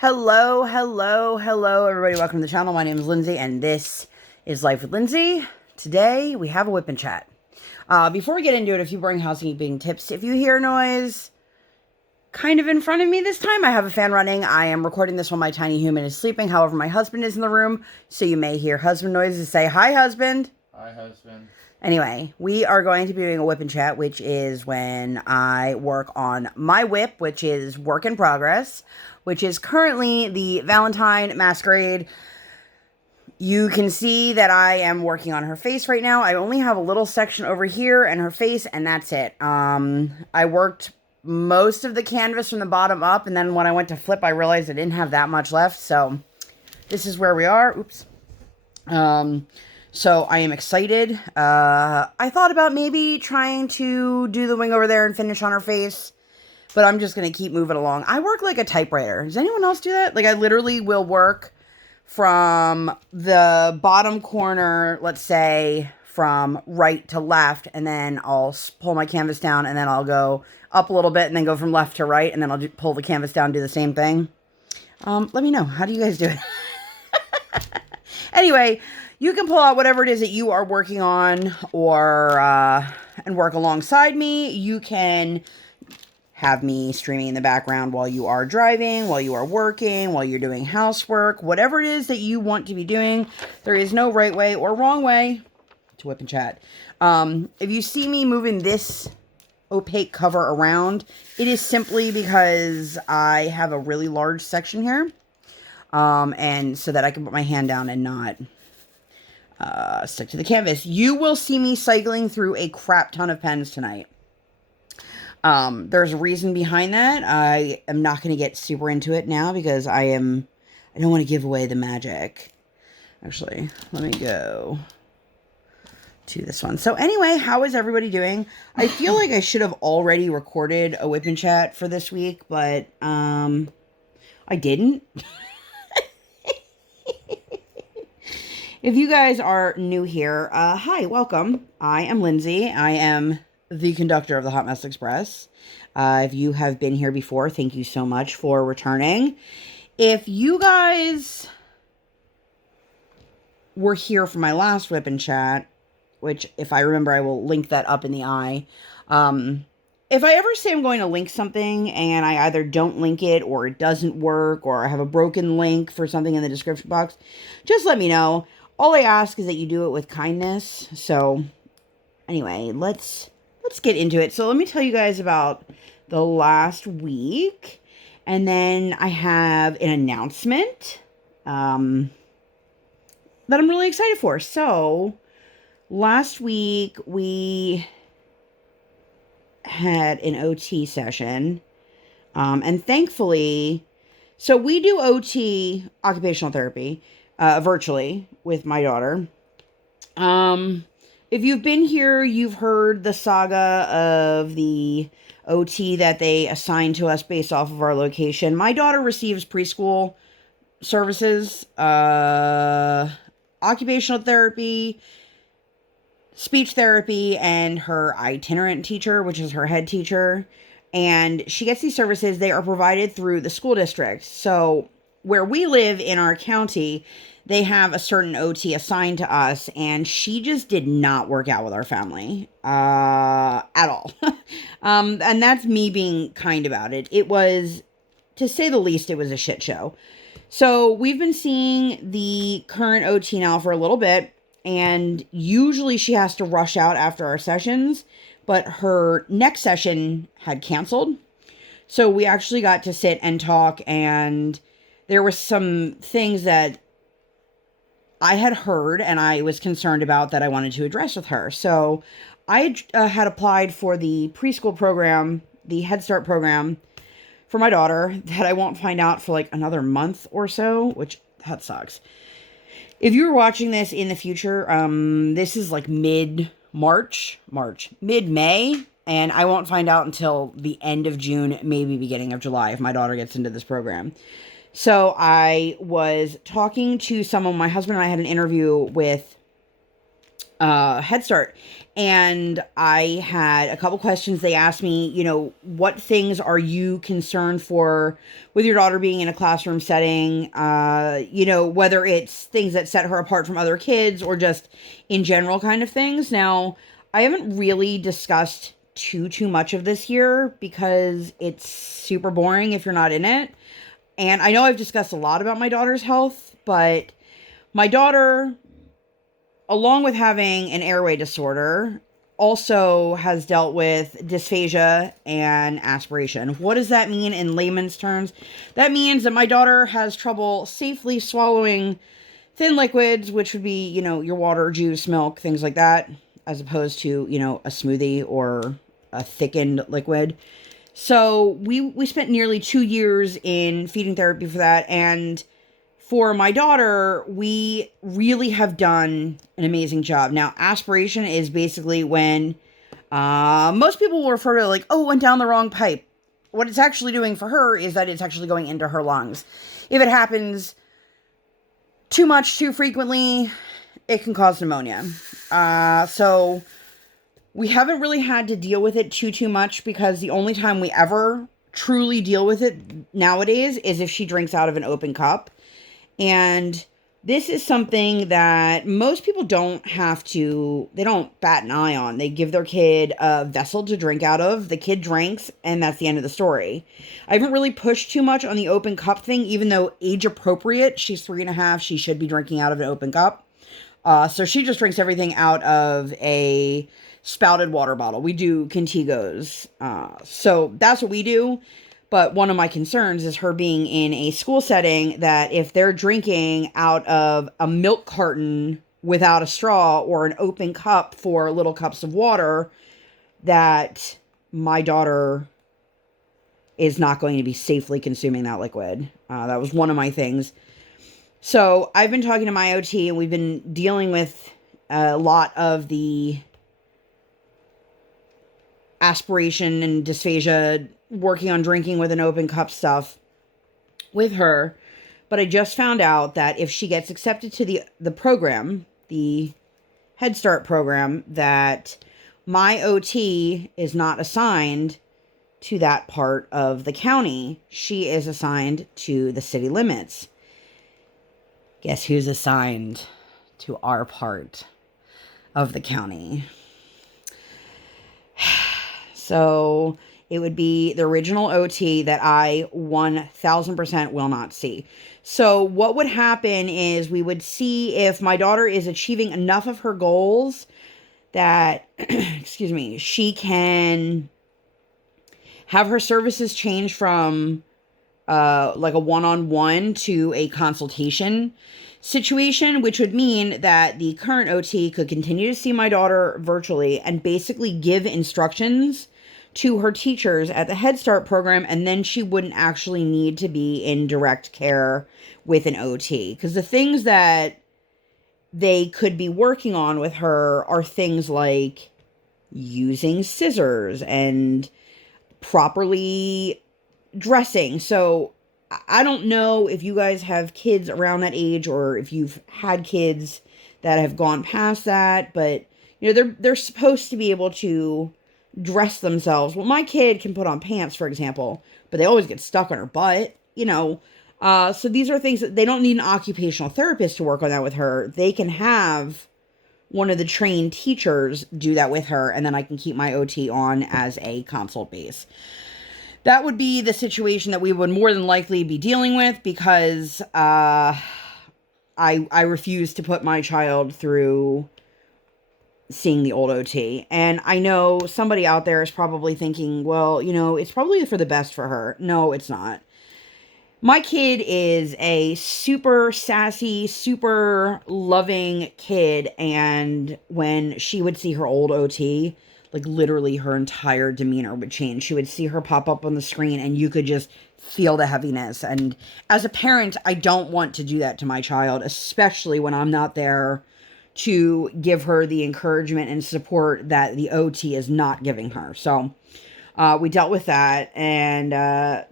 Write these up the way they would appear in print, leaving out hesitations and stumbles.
Hello, hello, hello, everybody. Welcome to the channel. My name is Lindsay, and this is Life with Lindsay. Today, we have a WIP Chat. Before we get into it, a few boring housekeeping tips. If you hear noise kind of in front of me this time, I have a fan running. I am recording this while my tiny human is sleeping. However, my husband is in the room, so you may hear husband noises. Say, hi, husband. Hi, husband. Anyway, we are going to be doing a WIP Chat, which is when I work on my WIP, which is work in progress, which is currently the Valentine Masquerade. You can see that I am working on her face right now. I only have a little section over here and her face, and that's it. I worked most of the canvas from the bottom up, and then when I went to flip, I realized I didn't have that much left, so this is where we are. Oops. So I am excited. I thought about maybe trying to do the wing over there and finish on her face, but I'm just going to keep moving along. I work like a typewriter. Does anyone else do that? Like, I literally will work from the bottom corner, let's say from right to left, and then I'll pull my canvas down, and then I'll go up a little bit and then go from left to right, and then I'll pull the canvas down and do the same thing. Let me know. How do you guys do it? Anyway, you can pull out whatever it is that you are working on or and work alongside me. You can have me streaming in the background while you are driving, while you are working, while you're doing housework, whatever it is that you want to be doing. There is no right way or wrong way to WIP Chat. If you see me moving this opaque cover around, it is simply because I have a really large section here. And so that I can put my hand down and not stick to the canvas. You will see me cycling through a crap ton of pens tonight. There's a reason behind that. I am not going to get super into it now because I don't want to give away the magic. Actually, let me go to this one. So anyway, how is everybody doing? I feel like I should have already recorded a WIP Chat for this week, but I didn't. If you guys are new here, hi, welcome. I am Lindsay. I am the conductor of the Hot Mess Express. If you have been here before, thank you so much for returning. If you guys were here for my last WIP Chat, which if I remember, I will link that up in the eye. If I ever say I'm going to link something and I either don't link it or it doesn't work or I have a broken link for something in the description box, just let me know. All I ask is that you do it with kindness. So anyway, let's get into it. So let me tell you guys about the last week. And then I have an announcement that I'm really excited for. So last week we had an OT session. And thankfully, so we do OT, occupational therapy, virtually with my daughter. If you've been here, you've heard the saga of the OT that they assigned to us based off of our location. My daughter receives preschool services, occupational therapy, speech therapy, and her itinerant teacher, which is her head teacher. And she gets these services. They are provided through the school district. So where we live in our county, they have a certain OT assigned to us, and she just did not work out with our family at all. And that's me being kind about it. It was, to say the least, it was a shit show. So we've been seeing the current OT now for a little bit, and usually she has to rush out after our sessions, but her next session had canceled. So we actually got to sit and talk, and there were some things that I had heard and I was concerned about that I wanted to address with her. So I had applied for the preschool program, the Head Start program for my daughter that I won't find out for like another month or so, which that sucks. If you're watching this in the future, this is like mid-May, and I won't find out until the end of June, maybe beginning of July if my daughter gets into this program. So I was talking to someone, my husband and I had an interview with Head Start. And I had a couple questions. They asked me, what things are you concerned for with your daughter being in a classroom setting? Whether it's things that set her apart from other kids or just in general kind of things. Now, I haven't really discussed too much of this here because it's super boring if you're not in it. And I know I've discussed a lot about my daughter's health, but my daughter, along with having an airway disorder, also has dealt with dysphagia and aspiration. What does that mean in layman's terms? That means that my daughter has trouble safely swallowing thin liquids, which would be, your water, juice, milk, things like that, as opposed to, a smoothie or a thickened liquid. So we spent nearly 2 years in feeding therapy for that, and for my daughter, we really have done an amazing job. Now, aspiration is basically when most people will refer to it like, oh, it went down the wrong pipe. What it's actually doing for her is that it's actually going into her lungs. If it happens too much, too frequently, it can cause pneumonia. So we haven't really had to deal with it too much because the only time we ever truly deal with it nowadays is if she drinks out of an open cup. And this is something that most people they don't bat an eye on. They give their kid a vessel to drink out of. The kid drinks, and that's the end of the story. I haven't really pushed too much on the open cup thing, even though age appropriate, she's 3.5, she should be drinking out of an open cup. So she just drinks everything out of a spouted water bottle. We do Contigos. So that's what we do. But one of my concerns is her being in a school setting that if they're drinking out of a milk carton without a straw or an open cup for little cups of water, that my daughter is not going to be safely consuming that liquid. That was one of my things. So I've been talking to my OT, and we've been dealing with a lot of the aspiration and dysphagia, working on drinking with an open cup stuff with her. But I just found out that if she gets accepted to the program, the Head Start program, that my OT is not assigned to that part of the county. She is assigned to the city limits. Guess who's assigned to our part of the county? So it would be the original OT that I 1000% will not see. So what would happen is we would see if my daughter is achieving enough of her goals that, she can have her services change from like a one-on-one to a consultation situation, which would mean that the current OT could continue to see my daughter virtually and basically give instructions to her teachers at the Head Start program, and then she wouldn't actually need to be in direct care with an OT. Because the things that they could be working on with her are things like using scissors and properly dressing. So I don't know if you guys have kids around that age or if you've had kids that have gone past that, but they're supposed to be able to dress themselves. Well, my kid can put on pants, for example, but they always get stuck on her butt, so these are things that they don't need an occupational therapist to work on that with her. They can have one of the trained teachers do that with her, and then I can keep my OT on as a consult base. That would be the situation that we would more than likely be dealing with because I refuse to put my child through seeing the old OT. And I know somebody out there is probably thinking, well, it's probably for the best for her. No, it's not. My kid is a super sassy, super loving kid. And when she would see her old OT, like literally her entire demeanor would change. She would see her pop up on the screen and you could just feel the heaviness. And as a parent, I don't want to do that to my child, especially when I'm not there to give her the encouragement and support that the OT is not giving her. So we dealt with that. And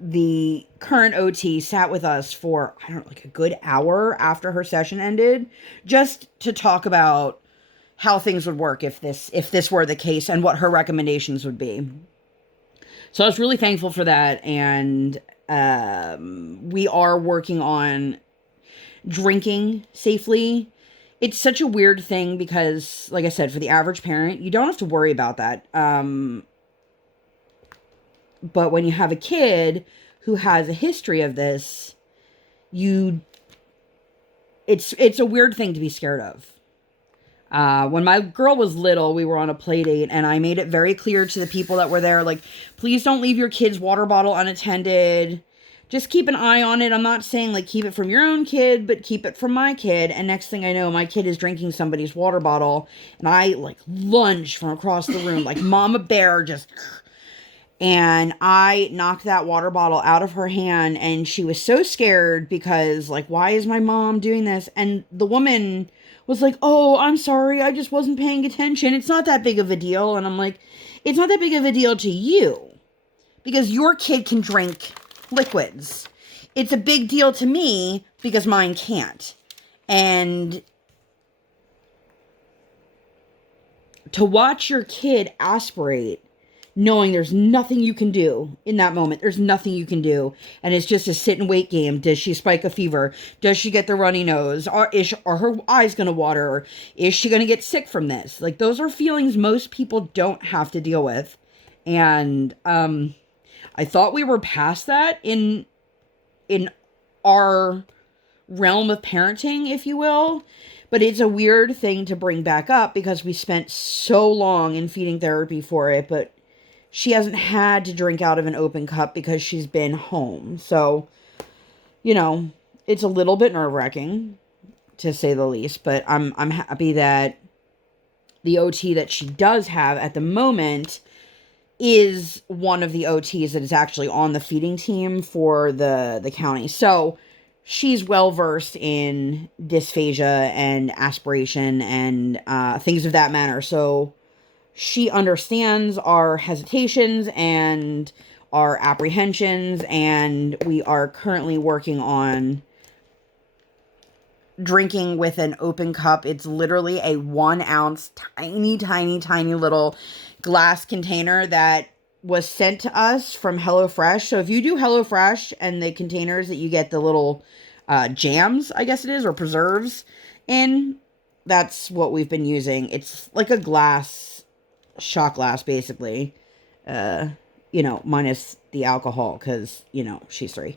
the current OT sat with us for, like a good hour after her session ended, just to talk about how things would work if this were the case and what her recommendations would be. So I was really thankful for that, and we are working on drinking safely. It's such a weird thing because, like I said, for the average parent, you don't have to worry about that. But when you have a kid who has a history of this, it's a weird thing to be scared of. When my girl was little, we were on a play date, and I made it very clear to the people that were there, like, please don't leave your kid's water bottle unattended. Just keep an eye on it. I'm not saying, like, keep it from your own kid, but keep it from my kid. And next thing I know, my kid is drinking somebody's water bottle, and I, like, lunge from across the room, like Mama Bear, just... And I knocked that water bottle out of her hand, and she was so scared because, like, why is my mom doing this? And the woman was like, oh, I'm sorry, I just wasn't paying attention. It's not that big of a deal. And I'm like, it's not that big of a deal to you because your kid can drink liquids. It's a big deal to me because mine can't. And to watch your kid aspirate, knowing there's nothing you can do in that moment. There's nothing you can do. And it's just a sit and wait game. Does she spike a fever? Does she get the runny nose? Are her eyes going to water? Or is she going to get sick from this? Like, those are feelings most people don't have to deal with. And I thought we were past that in our realm of parenting, if you will. But it's a weird thing to bring back up because we spent so long in feeding therapy for it. But she hasn't had to drink out of an open cup because she's been home. So, you know, it's a little bit nerve-wracking, to say the least. But I'm happy that the OT that she does have at the moment is one of the OTs that is actually on the feeding team for the county. So she's well-versed in dysphagia and aspiration and things of that manner. So she understands our hesitations and our apprehensions, and we are currently working on drinking with an open cup. It's literally a 1 ounce, tiny little glass container that was sent to us from HelloFresh. So if you do HelloFresh and the containers that you get the little jams, I guess it is, or preserves in, that's what we've been using. It's like a shot glass, basically, you know, minus the alcohol, because, you know, she's 3.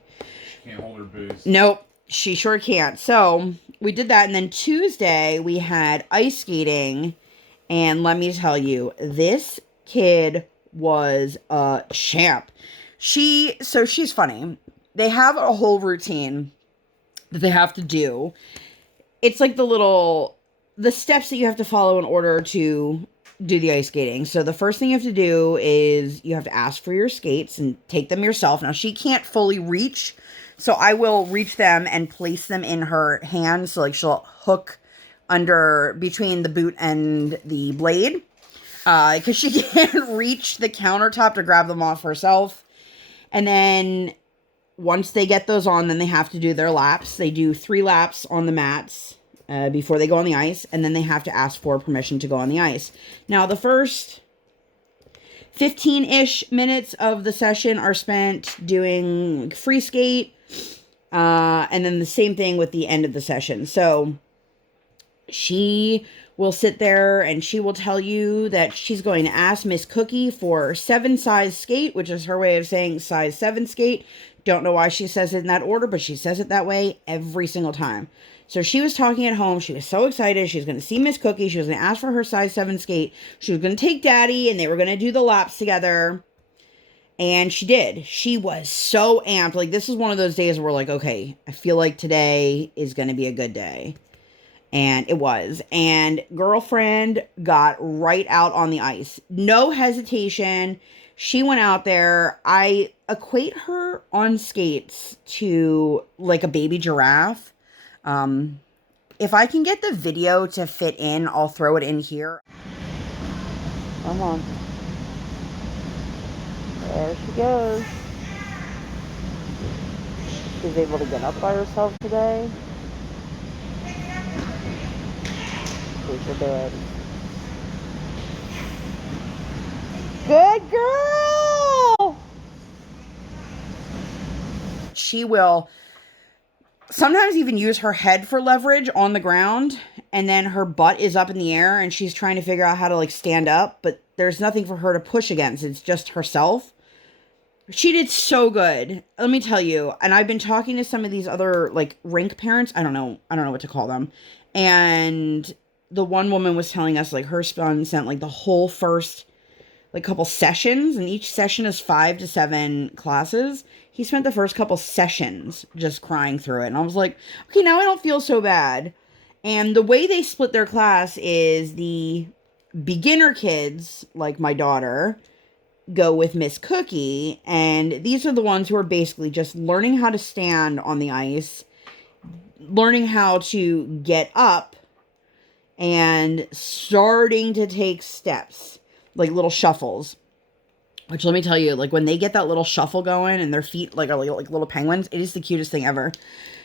She can't hold her booze. Nope, she sure can't. So we did that, and then Tuesday we had ice skating, and let me tell you, this kid was a champ. So she's funny. They have a whole routine that they have to do. It's like the steps that you have to follow in order to do the ice skating. So the first thing you have to do is you have to ask for your skates and take them yourself. Now, she can't fully reach, so I will reach them and place them in her hand. So, like, she'll hook under between the boot and the blade, because she can't reach the countertop to grab them off herself. And then once they get those on, then they have to do their laps. They do 3 laps on the mats before they go on the ice, and then they have to ask for permission to go on the ice. Now, the first 15-ish minutes of the session are spent doing free skate, and then the same thing with the end of the session. So she will sit there and she will tell you that she's going to ask Miss Cookie for 7 size skate, which is her way of saying size 7 skate. Don't know why she says it in that order, but she says it that way every single time. So she was talking at home. She was so excited. She was going to see Miss Cookie. She was going to ask for her size 7 skate. She was going to take Daddy, and they were going to do the laps together. And she did. She was so amped. Like, this is one of those days where we're like, okay, I feel like today is going to be a good day. And it was. And girlfriend got right out on the ice. No hesitation. She went out there. I equate her on skates to like a baby giraffe. If I can get the video to fit in, I'll throw it in here. Come on. There she goes. She's able to get up by herself today. She's a bed. Good girl. She will sometimes even use her head for leverage on the ground, and then her butt is up in the air and she's trying to figure out how to like stand up, but there's nothing for her to push against. It's just herself. She did so good. Let me tell you. And I've been talking to some of these other like rink parents. I don't know what to call them. And the one woman was telling us like her son sent like the whole first like couple sessions, and each session is 5 to 7 classes. He spent the first couple sessions just crying through it. And I was like, okay, now I don't feel so bad. And the way they split their class is the beginner kids, like my daughter, go with Miss Cookie. And these are the ones who are basically just learning how to stand on the ice, learning how to get up, and starting to take steps, like little shuffles. Which, let me tell you, like when they get that little shuffle going and their feet like are like little penguins, it is the cutest thing ever.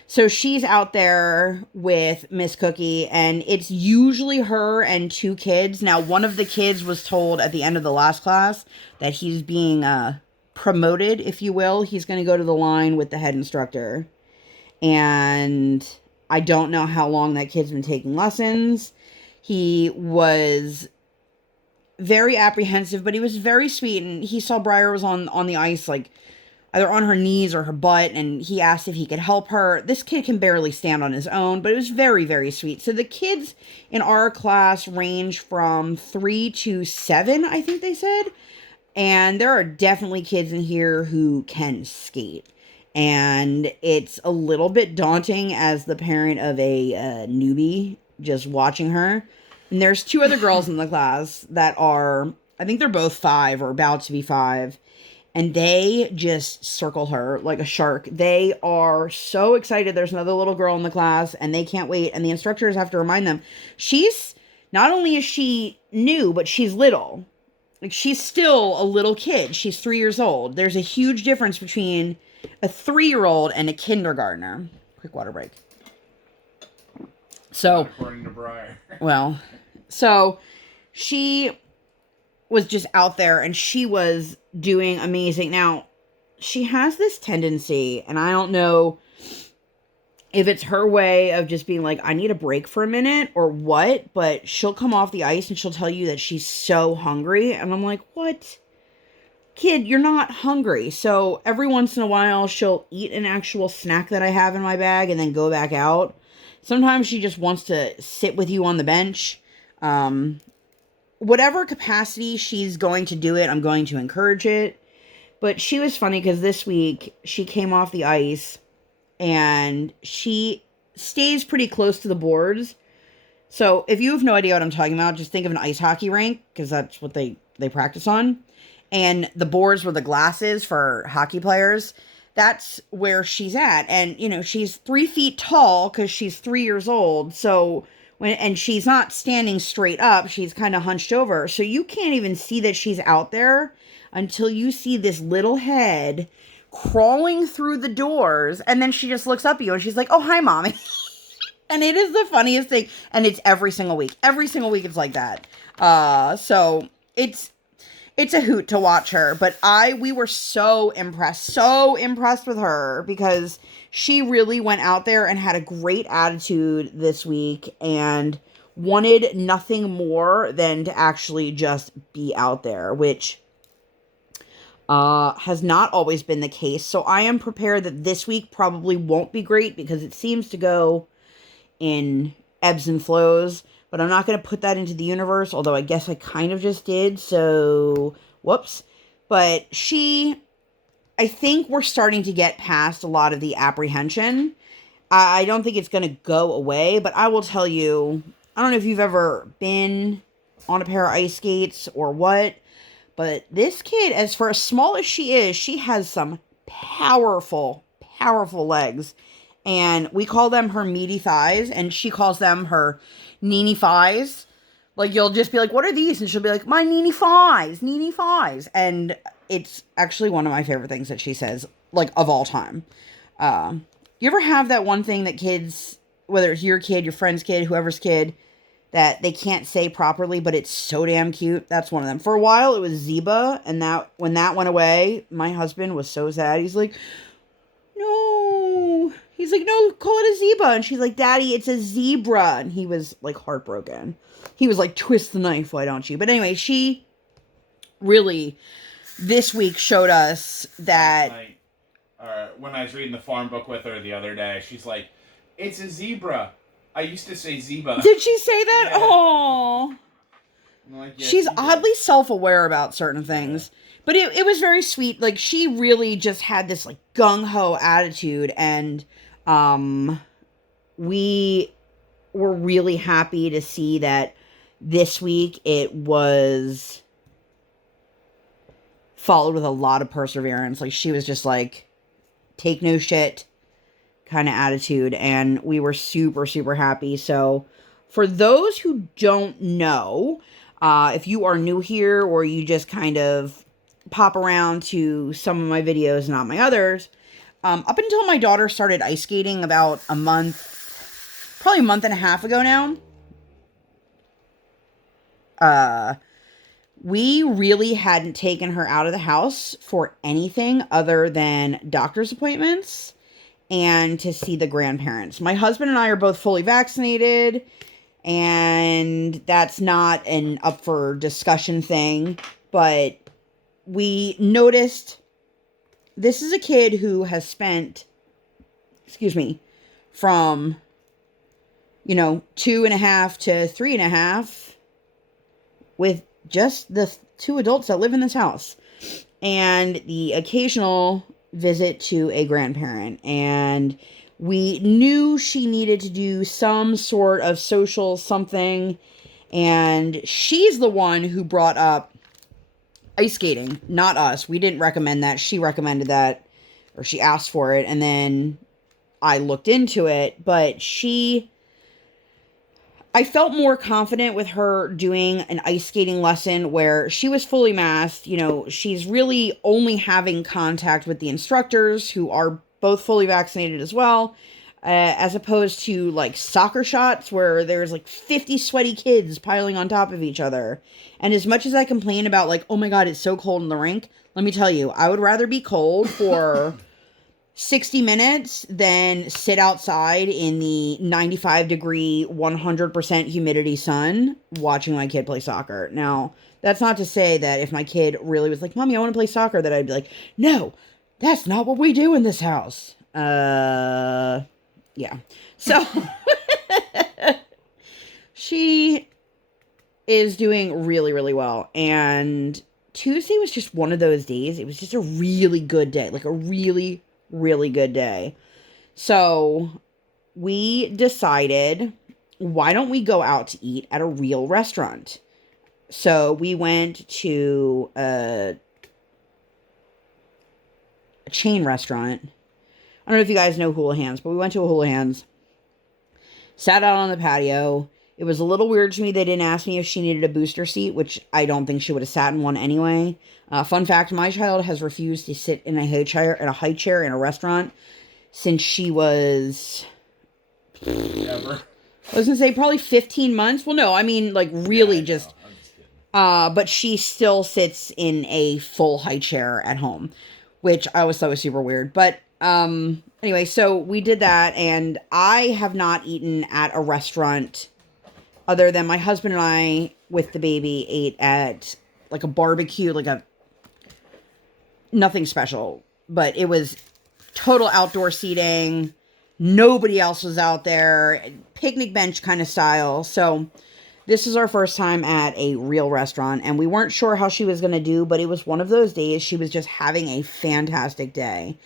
So she's out there with Miss Cookie, and it's usually her and 2 kids. Now, one of the kids was told at the end of the last class that he's being promoted, if you will. He's going to go to the line with the head instructor. And I don't know how long that kid's been taking lessons. He was very apprehensive, but he was very sweet, and he saw Briar was on the ice, like either on her knees or her butt, and he asked if he could help her. This kid can barely stand on his own, but it was very, very sweet. So the kids in our class range from 3 to 7, I think they said, and there are definitely kids in here who can skate, and it's a little bit daunting as the parent of a newbie just watching her. And there's 2 other girls in the class that are, I think they're both 5 or about to be 5. And they just circle her like a shark. They are so excited. There's another little girl in the class and they can't wait. And the instructors have to remind them, not only is she new, but she's little. Like she's still a little kid. She's 3 years old. There's a huge difference between a 3-year-old and a kindergartner. Quick water break. So, according to Briar. Well, so she was just out there and she was doing amazing. Now, she has this tendency, and I don't know if it's her way of just being like, I need a break for a minute or what, but she'll come off the ice and she'll tell you that she's so hungry. And I'm like, what? Kid, you're not hungry. So every once in a while, she'll eat an actual snack that I have in my bag and then go back out. Sometimes she just wants to sit with you on the bench. Whatever capacity she's going to do it, I'm going to encourage it. But she was funny because this week she came off the ice and she stays pretty close to the boards. So if you have no idea what I'm talking about, just think of an ice hockey rink because that's what they practice on. And the boards were the glasses for hockey players. That's where she's at. And, you know, she's 3 feet tall because she's 3 years old. So, and she's not standing straight up. She's kind of hunched over. So you can't even see that she's out there until you see this little head crawling through the doors. And then she just looks up at you and she's like, oh, hi, mommy. And it is the funniest thing. And it's every single week. Every single week it's like that. So it's a hoot to watch her, but we were so impressed with her because she really went out there and had a great attitude this week and wanted nothing more than to actually just be out there, which has not always been the case. So I am prepared that this week probably won't be great because it seems to go in ebbs and flows. But I'm not going to put that into the universe, although I guess I kind of just did, so whoops. But I think we're starting to get past a lot of the apprehension. I don't think it's going to go away, but I will tell you, I don't know if you've ever been on a pair of ice skates or what, but this kid, as for as small as she is, she has some powerful, powerful legs. And we call them her meaty thighs, and she calls them her Nini thighs. Like, you'll just be like, what are these? And she'll be like, my Nini thighs, Nini thighs. And it's actually one of my favorite things that she says, like, of all time. You ever have that one thing that kids, whether it's your kid, your friend's kid, whoever's kid, that they can't say properly, but it's so damn cute. That's one of them. For a while, it was Zeba, and when that went away, my husband was so sad. He's like, no. He's like, no, call it a zebra. And she's like, Daddy, it's a zebra. And he was like heartbroken. He was like, twist the knife, why don't you? But anyway, she really this week showed us that. When I was reading the farm book with her the other day, she's like, it's a zebra. I used to say zebra. Did she say that? Yeah. Oh. Like, yes, she's oddly self-aware about certain things. Yeah. But it was very sweet. Like, she really just had this, like, gung-ho attitude. And we were really happy to see that this week it was followed with a lot of perseverance. Like, she was just like, take no shit kind of attitude. And we were super, super happy. So, for those who don't know, if you are new here or you just kind of pop around to some of my videos, not my others, up until my daughter started ice skating about probably a month and a half ago now, we really hadn't taken her out of the house for anything other than doctor's appointments and to see the grandparents. My husband and I are both fully vaccinated, and that's not an up for discussion thing, but we noticed this is a kid who has spent, from, 2.5 to 3.5 with just the 2 adults that live in this house, and the occasional visit to a grandparent. And we knew she needed to do some sort of social something, and she's the one who brought up ice skating, not us. We didn't recommend that. She recommended that, or she asked for it, and then I looked into it. But I felt more confident with her doing an ice skating lesson where she was fully masked. She's really only having contact with the instructors, who are both fully vaccinated as well, as opposed to like soccer shots where there's like 50 sweaty kids piling on top of each other. And as much as I complain about like, oh my God, it's so cold in the rink, let me tell you, I would rather be cold for 60 minutes than sit outside in the 95 degree, 100% humidity sun watching my kid play soccer. Now, that's not to say that if my kid really was like, Mommy, I want to play soccer, that I'd be like, no, that's not what we do in this house. Yeah. So, she is doing really, really well. And Tuesday was just one of those days. It was just a really good day. Like a really, really good day. So we decided, why don't we go out to eat at a real restaurant? So we went to a chain restaurant. I don't know if you guys know Hula Hands, but we went to a Hula Hands, sat out on the patio. It was a little weird to me. They didn't ask me if she needed a booster seat, which I don't think she would have sat in one anyway. Fun fact, my child has refused to sit in a high chair in a restaurant since she was... Ever. I was going to say probably 15 months. Well, no, I mean, like, really just... I'm just kidding. But she still sits in a full high chair at home, which I always thought was super weird. But anyway, so we did that, and I have not eaten at a restaurant other than my husband and I, with the baby, ate at like a barbecue, nothing special, but it was total outdoor seating. Nobody else was out there, picnic bench kind of style. So this is our first time at a real restaurant, and we weren't sure how she was going to do, but it was one of those days. She was just having a fantastic day,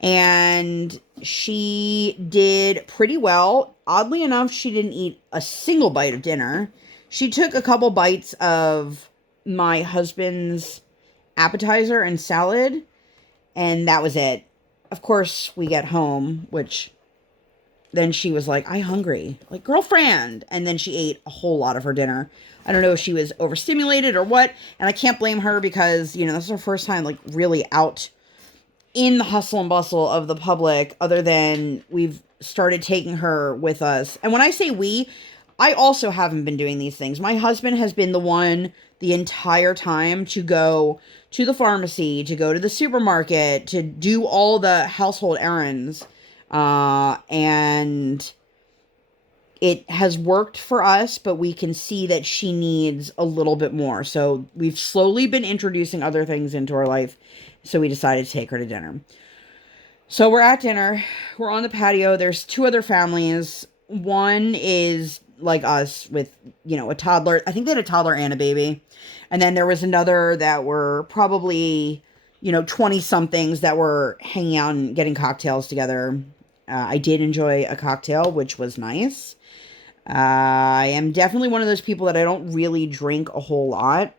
and she did pretty well. Oddly enough, she didn't eat a single bite of dinner. She took a couple bites of my husband's appetizer and salad, and that was it. Of course, we get home, which then she was like, I'm hungry. Like, girlfriend. And then she ate a whole lot of her dinner. I don't know if she was overstimulated or what, and I can't blame her because, this is her first time, like, really out in the hustle and bustle of the public, other than we've started taking her with us. And when I say we, I also haven't been doing these things. My husband has been the one the entire time to go to the pharmacy, to go to the supermarket, to do all the household errands. And it has worked for us, but we can see that she needs a little bit more. So we've slowly been introducing other things into our life. So we decided to take her to dinner. So we're at dinner. We're on the patio. There's two other families. One is like us with, a toddler. I think they had a toddler and a baby. And then there was another that were probably, 20 somethings that were hanging out and getting cocktails together. I did enjoy a cocktail, which was nice. I am definitely one of those people that I don't really drink a whole lot.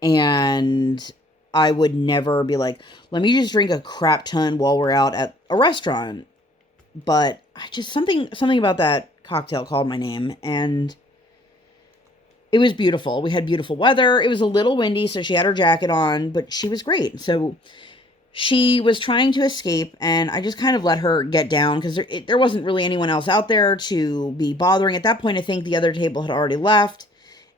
And I would never be like, let me just drink a crap ton while we're out at a restaurant. But I just, something about that cocktail called my name, and it was beautiful. We had beautiful weather. It was a little windy, so she had her jacket on, but she was great. So she was trying to escape, and I just kind of let her get down because there wasn't really anyone else out there to be bothering. At that point, I think the other table had already left,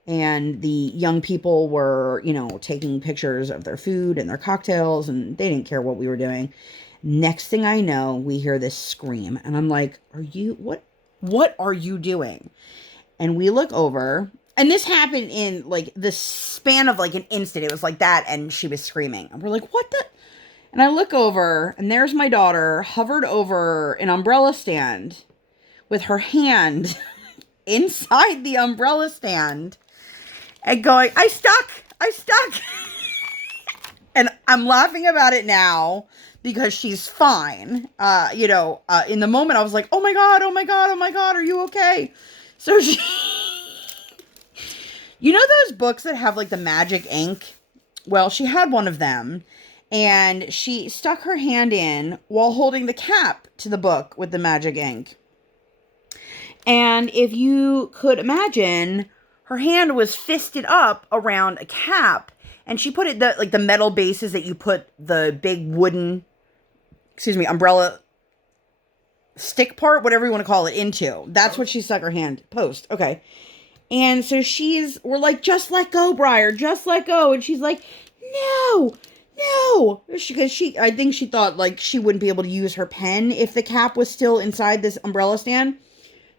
and the young people were, taking pictures of their food and their cocktails, and they didn't care what we were doing. Next thing I know, we hear this scream, and I'm like, what are you doing? And we look over, and this happened in like the span of like an instant. It was like that, and she was screaming. And we're like, what the? And I look over, and there's my daughter hovered over an umbrella stand with her hand inside the umbrella stand and going, I stuck. And I'm laughing about it now because she's fine. In the moment I was like, oh my God, are you okay? So she, those books that have like the magic ink? Well, she had one of them, and she stuck her hand in while holding the cap to the book with the magic ink. And if you could imagine, her hand was fisted up around a cap, and she put it the metal bases that you put the big wooden, umbrella stick part, whatever you want to call it, into. That's what she stuck her hand. Post. Okay. And so we're like, just let go, Briar, just let go. And she's like, no. Because I think she thought like she wouldn't be able to use her pen if the cap was still inside this umbrella stand.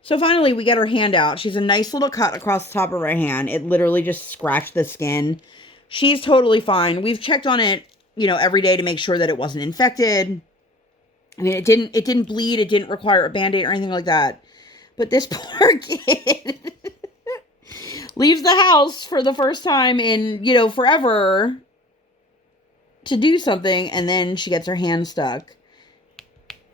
So finally we get her hand out. She's a nice little cut across the top of her hand. It literally just scratched the skin. She's totally fine. We've checked on it, every day to make sure that it wasn't infected. I mean, it didn't bleed. It didn't require a Band-Aid or anything like that. But this poor kid leaves the house for the first time in, forever to do something. And then she gets her hand stuck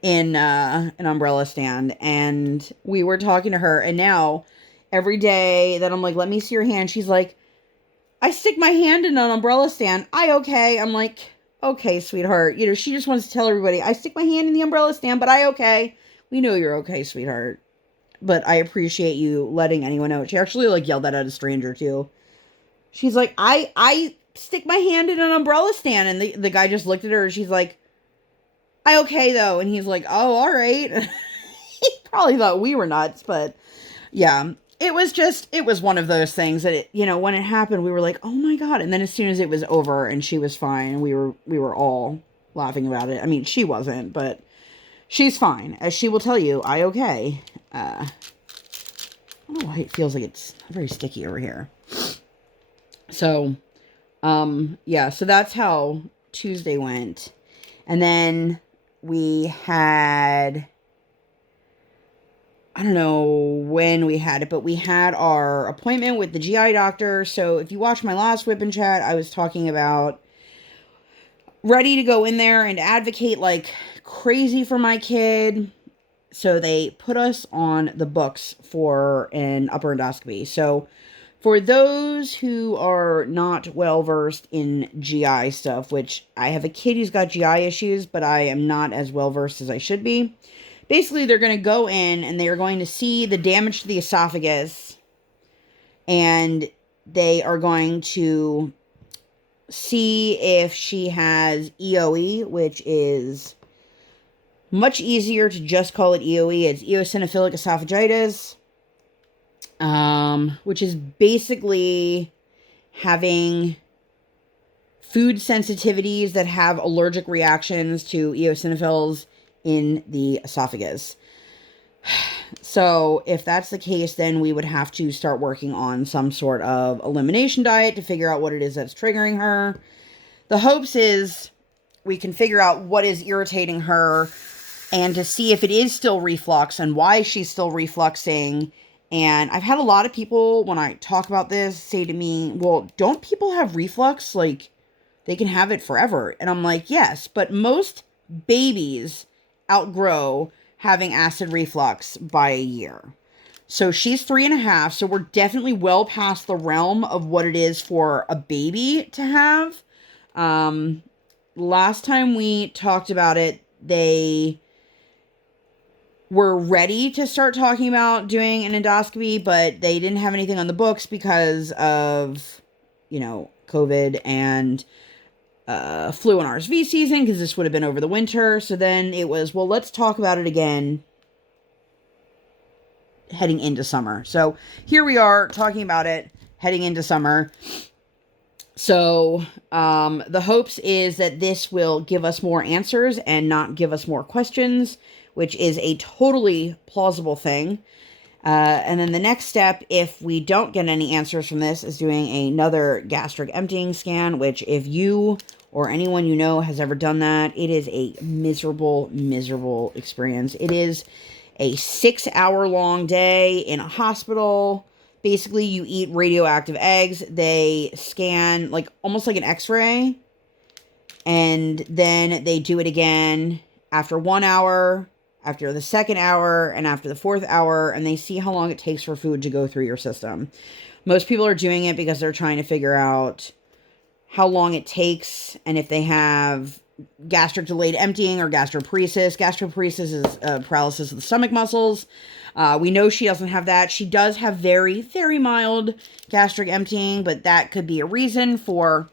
in an umbrella stand. And we were talking to her. And now every day that I'm like, let me see your hand, she's like, I stick my hand in an umbrella stand. Okay. I'm like, okay, sweetheart. She just wants to tell everybody, I stick my hand in the umbrella stand, but okay. We know you're okay, sweetheart. But I appreciate you letting anyone know. She actually like yelled that at a stranger too. She's like, I stick my hand in an umbrella stand. And the guy just looked at her and she's like, I okay though. And he's like, oh, all right. He probably thought we were nuts, but yeah. It was one of those things that, when it happened, we were like, oh my God. And then as soon as it was over and she was fine, we were all laughing about it. I mean, she wasn't, but she's fine. As she will tell you, I okay. I don't know why it feels like it's very sticky over here. So, yeah, so that's how Tuesday went. And then we had, I don't know when we had it, but we had our appointment with the GI doctor. So if you watch my last WIP Chat, I was talking about ready to go in there and advocate like crazy for my kid. So they put us on the books for an upper endoscopy. So for those who are not well versed in GI stuff, which I have a kid who's got GI issues, but I am not as well versed as I should be. Basically, they're going to go in and they are going to see the damage to the esophagus, and they are going to see if she has EOE, which is much easier to just call it EOE. It's eosinophilic esophagitis. which is basically having food sensitivities that have allergic reactions to eosinophils in the esophagus. So if that's the case, then we would have to start working on some sort of elimination diet to figure out what it is that's triggering her. The hopes is we can figure out what is irritating her and to see if it is still reflux and why she's still refluxing. And I've had a lot of people, when I talk about this, say to me, well, don't people have reflux? Like, they can have it forever. And I'm like, yes, but most babies outgrow having acid reflux by a year. So she's 3.5, so we're definitely well past the realm of what it is for a baby to have. Last time we talked about it, they were ready to start talking about doing an endoscopy, but they didn't have anything on the books because of, COVID and flu and RSV season, because this would have been over the winter. So then it was, well, let's talk about it again heading into summer. So here we are talking about it heading into summer. So the hopes is that this will give us more answers and not give us more questions, which is a totally plausible thing. And then the next step, if we don't get any answers from this, is doing another gastric emptying scan, which if you or anyone you know has ever done that, it is a miserable, miserable experience. It is a 6-hour-long day in a hospital. Basically, you eat radioactive eggs. They scan almost like an x-ray. And then they do it again after 1 hour, after the second hour, and after the fourth hour. And they see how long it takes for food to go through your system. Most people are doing it because they're trying to figure out how long it takes and if they have gastric delayed emptying or gastroparesis. Gastroparesis is paralysis of the stomach muscles. We know she doesn't have that. She does have very, very mild gastric emptying, but that could be a reason for,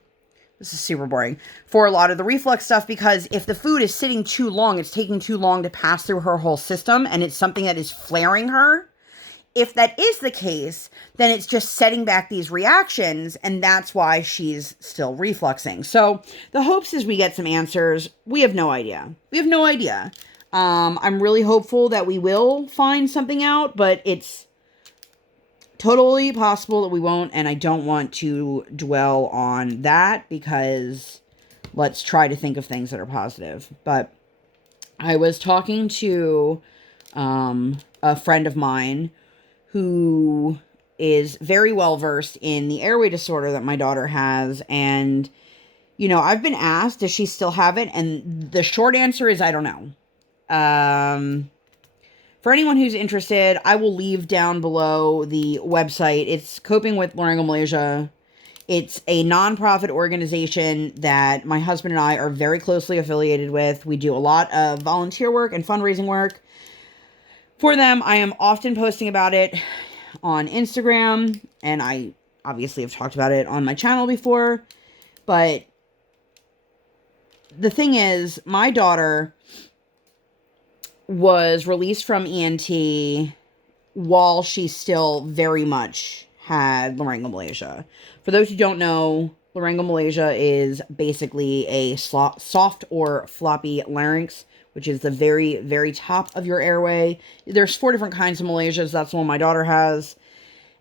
this is super boring, for a lot of the reflux stuff, because if the food is sitting too long, it's taking too long to pass through her whole system, and it's something that is flaring her. If that is the case, then it's just setting back these reactions, and that's why she's still refluxing. So the hopes is we get some answers. We have no idea. I'm really hopeful that we will find something out, but it's totally possible that we won't, and I don't want to dwell on that because let's try to think of things that are positive. But I was talking to a friend of mine who is very well versed in the airway disorder that my daughter has. And, I've been asked, does she still have it? And the short answer is, I don't know. For anyone who's interested, I will leave down below the website. It's Coping with Laryngomalacia. It's a nonprofit organization that my husband and I are very closely affiliated with. We do a lot of volunteer work and fundraising work for them. I am often posting about it on Instagram, and I obviously have talked about it on my channel before. But the thing is, my daughter was released from ENT while she still very much had laryngomalacia. For those who don't know, laryngomalacia is basically a soft or floppy larynx, which is the very, very top of your airway. There's 4 different kinds of malasias. That's the one my daughter has.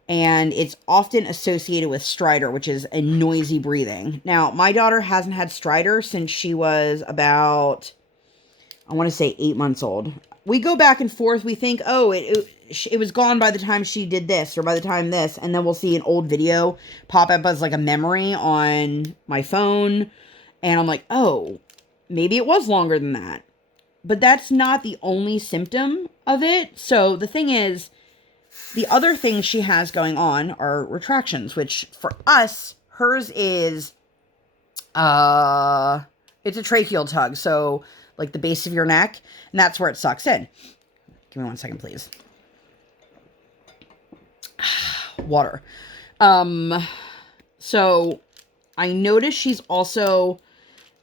And it's often associated with stridor, which is a noisy breathing. Now, my daughter hasn't had stridor since she was about, I want to say 8 months old. We go back and forth. We think, oh, it was gone by the time she did this or by the time this. And then we'll see an old video pop up as like a memory on my phone. And I'm like, oh, maybe it was longer than that. But that's not the only symptom of it. So the thing is, the other things she has going on are retractions, which for us, hers is, it's a tracheal tug. So like the base of your neck, and that's where it sucks in. Give me 1 second, please. Water. So I noticed she's also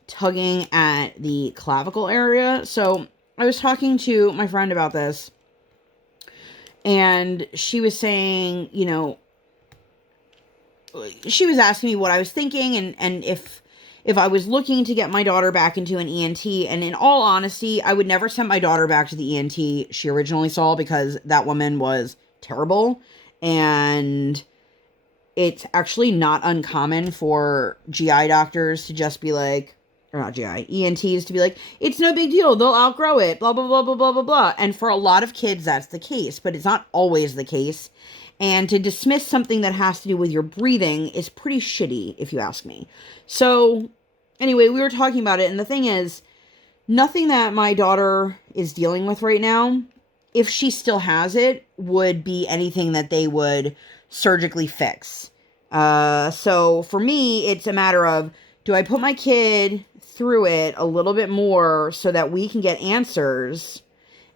tugging at the clavicle area. So I was talking to my friend about this, And she was saying, she was asking me what I was thinking and if I was looking to get my daughter back into an ENT. And in all honesty, I would never send my daughter back to the ENT she originally saw, because that woman was terrible. And it's actually not uncommon for GI doctors to just be like, or not GI, ENTs to be like, it's no big deal, they'll outgrow it, blah, blah, blah, blah, blah, blah, blah. And for a lot of kids, that's the case, but it's not always the case. And to dismiss something that has to do with your breathing is pretty shitty, if you ask me. So, anyway, we were talking about it, and the thing is, nothing that my daughter is dealing with right now, if she still has it, would be anything that they would surgically fix. So, for me, it's a matter of, do I put my kid through it a little bit more so that we can get answers,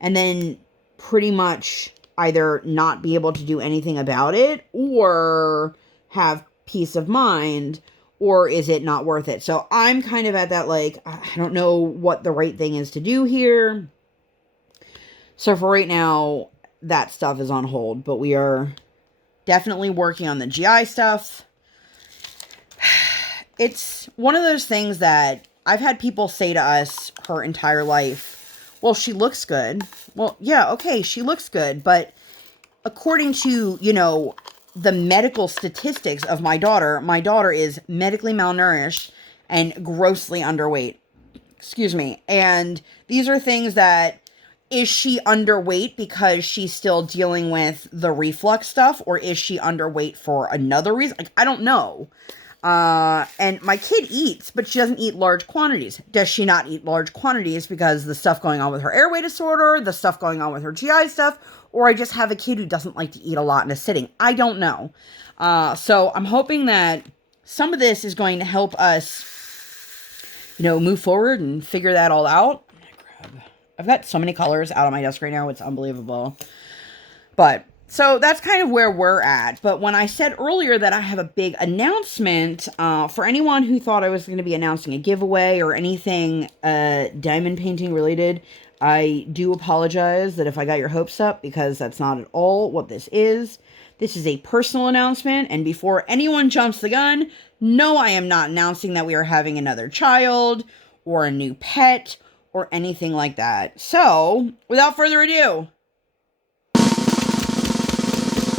and then pretty much either not be able to do anything about it or have peace of mind, or is it not worth it? So I'm kind of at that, like, I don't know what the right thing is to do here. So for right now, that stuff is on hold, but we are definitely working on the GI stuff. It's one of those things that I've had people say to us her entire life, well, she looks good. Well, yeah, okay, she looks good, but according to, the medical statistics of my daughter is medically malnourished and grossly underweight. Excuse me. And these are things that, is she underweight because she's still dealing with the reflux stuff, or is she underweight for another reason? Like, I don't know. And my kid eats, but she doesn't eat large quantities. Does she not eat large quantities because the stuff going on with her airway disorder, the stuff going on with her GI stuff, or I just have a kid who doesn't like to eat a lot in a sitting? I don't know. So I'm hoping that some of this is going to help us, move forward and figure that all out. I've got so many colors out on my desk right now. It's unbelievable. But so that's kind of where we're at. But when I said earlier that I have a big announcement, for anyone who thought I was going to be announcing a giveaway or anything diamond painting related, I do apologize that if I got your hopes up, because that's not at all what this is. This is a personal announcement, and before anyone jumps the gun, no, I am not announcing that we are having another child or a new pet or anything like that. So, without further ado,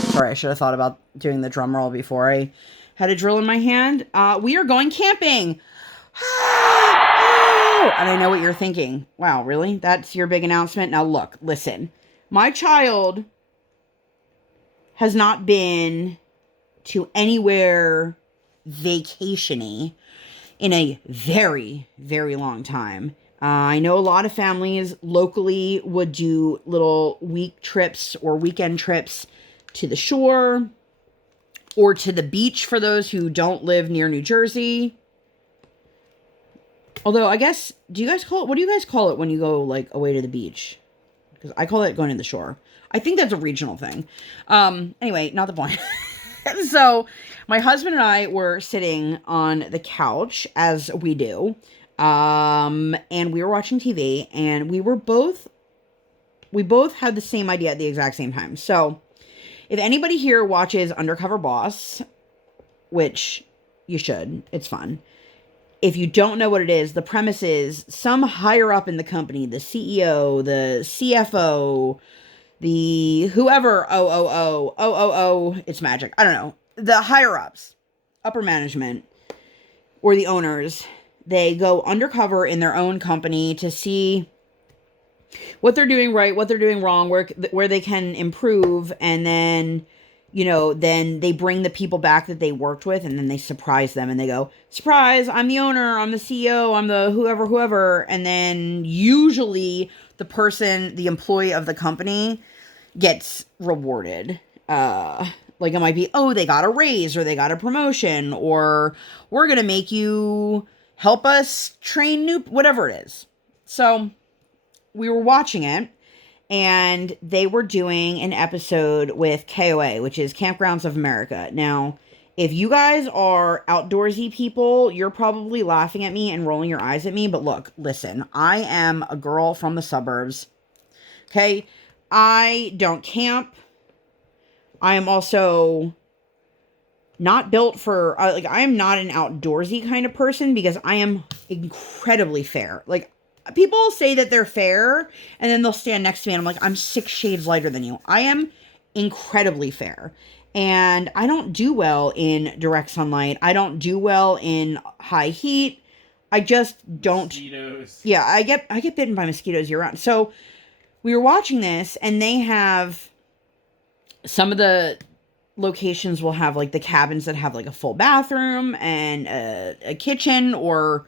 sorry, I should have thought about doing the drum roll before I had a drill in my hand. We are going camping. And I know what you're thinking. Wow, really? That's your big announcement? Now look, listen. My child has not been to anywhere vacation-y in a very, very long time. I know a lot of families locally would do little week trips or weekend trips to the shore or to the beach for those who don't live near New Jersey. Although, I guess, what do you guys call it when you go, like, away to the beach? Because I call it going to the shore. I think that's a regional thing. Anyway, not the point. So, my husband and I were sitting on the couch, as we do, and we were watching TV, and we both had the same idea at the exact same time. So, if anybody here watches Undercover Boss, which you should, it's fun. If you don't know what it is, the premise is some higher up in the company, the CEO, the CFO, the whoever, it's magic. I don't know. The higher ups, upper management, or the owners, they go undercover in their own company to see what they're doing right, what they're doing wrong, where they can improve, and then, then they bring the people back that they worked with, and then they surprise them, and they go, surprise, I'm the owner, I'm the CEO, I'm the whoever, and then usually the employee of the company gets rewarded. Like it might be, oh, they got a raise, or they got a promotion, or we're going to make you help us train whatever it is. So we were watching it, and they were doing an episode with KOA, which is Kampgrounds of America. Now, if you guys are outdoorsy people, you're probably laughing at me and rolling your eyes at me. But look, listen, I am a girl from the suburbs. Okay? I don't camp. I am also not built for, like, I am not an outdoorsy kind of person because I am incredibly fair. Like, people say that they're fair and then they'll stand next to me and I'm like, I'm 6 shades lighter than you. I am incredibly fair. And I don't do well in direct sunlight. I don't do well in high heat. I just don't. Mosquitoes. Yeah, I get bitten by mosquitoes year round. So we were watching this and they have some of the locations will have like the cabins that have like a full bathroom and a kitchen or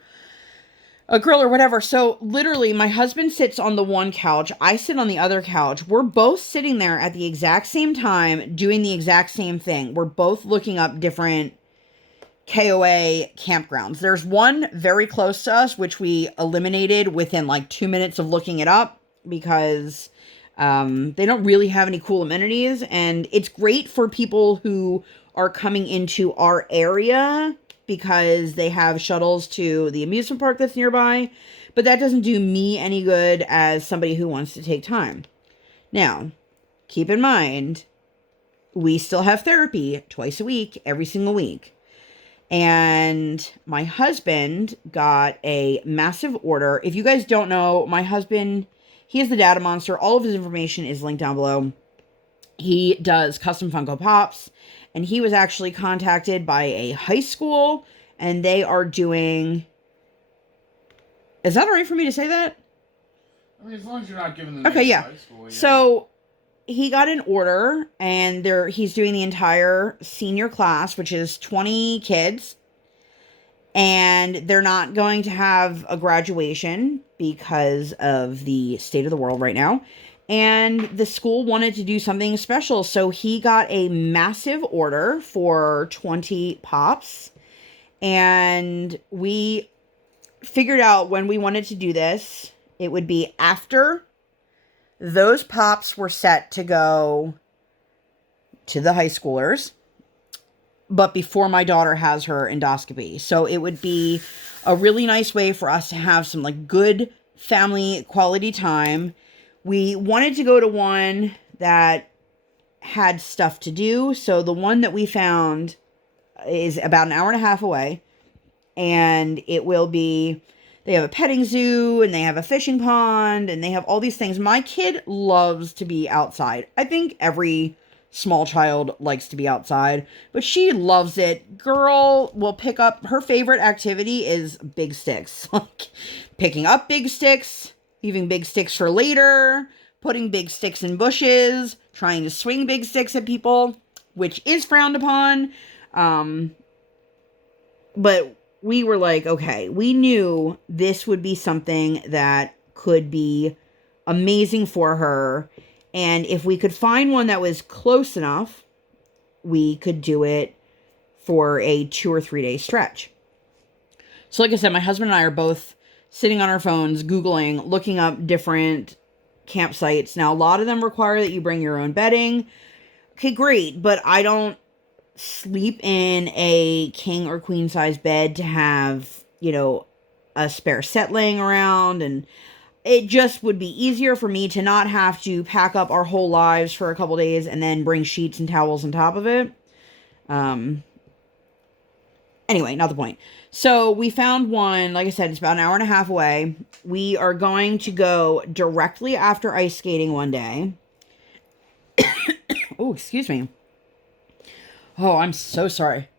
a grill or whatever. So literally my husband sits on the one couch. I sit on the other couch. We're both sitting there at the exact same time doing the exact same thing. We're both looking up different KOA campgrounds. There's one very close to us, which we eliminated within like 2 minutes of looking it up because they don't really have any cool amenities, and it's great for people who are coming into our area because they have shuttles to the amusement park that's nearby, but that doesn't do me any good as somebody who wants to take time. Now, keep in mind, we still have therapy twice a week, every single week. And my husband got a massive order. If you guys don't know, my husband, he is the data monster. All of his information is linked down below. He does custom Funko Pops. And he was actually contacted by a high school. And they are doing... Is that all right for me to say that? I mean, as long as you're not giving them okay, yeah. high school, yeah. So he got an order. And he's doing the entire senior class, which is 20 kids. And they're not going to have a graduation because of the state of the world right now. And the school wanted to do something special. So he got a massive order for 20 pops. And we figured out when we wanted to do this, it would be after those pops were set to go to the high schoolers, but before my daughter has her endoscopy. So it would be a really nice way for us to have some like good family quality time. We wanted to go to one that had stuff to do. So the one that we found is about an hour and a half away. And it will be, they have a petting zoo and they have a fishing pond and they have all these things. My kid loves to be outside. I think every small child likes to be outside, but she loves it. Girl will pick up, her favorite activity is big sticks. Like picking up big sticks, leaving big sticks for later, putting big sticks in bushes, trying to swing big sticks at people, which is frowned upon. But we were like, okay, we knew this would be something that could be amazing for her. And if we could find one that was close enough, we could do it for a 2 or 3 day stretch. So like I said, my husband and I are both sitting on our phones, Googling, looking up different campsites. Now, a lot of them require that you bring your own bedding. Okay, great. But I don't sleep in a king or queen size bed to have, you know, a spare set laying around, and it just would be easier for me to not have to pack up our whole lives for a couple days and then bring sheets and towels on top of it. Anyway, not the point. So we found one, like I said, it's about an hour and a half away. We are going to go directly after ice skating one day. Oh, excuse me. Oh, I'm so sorry.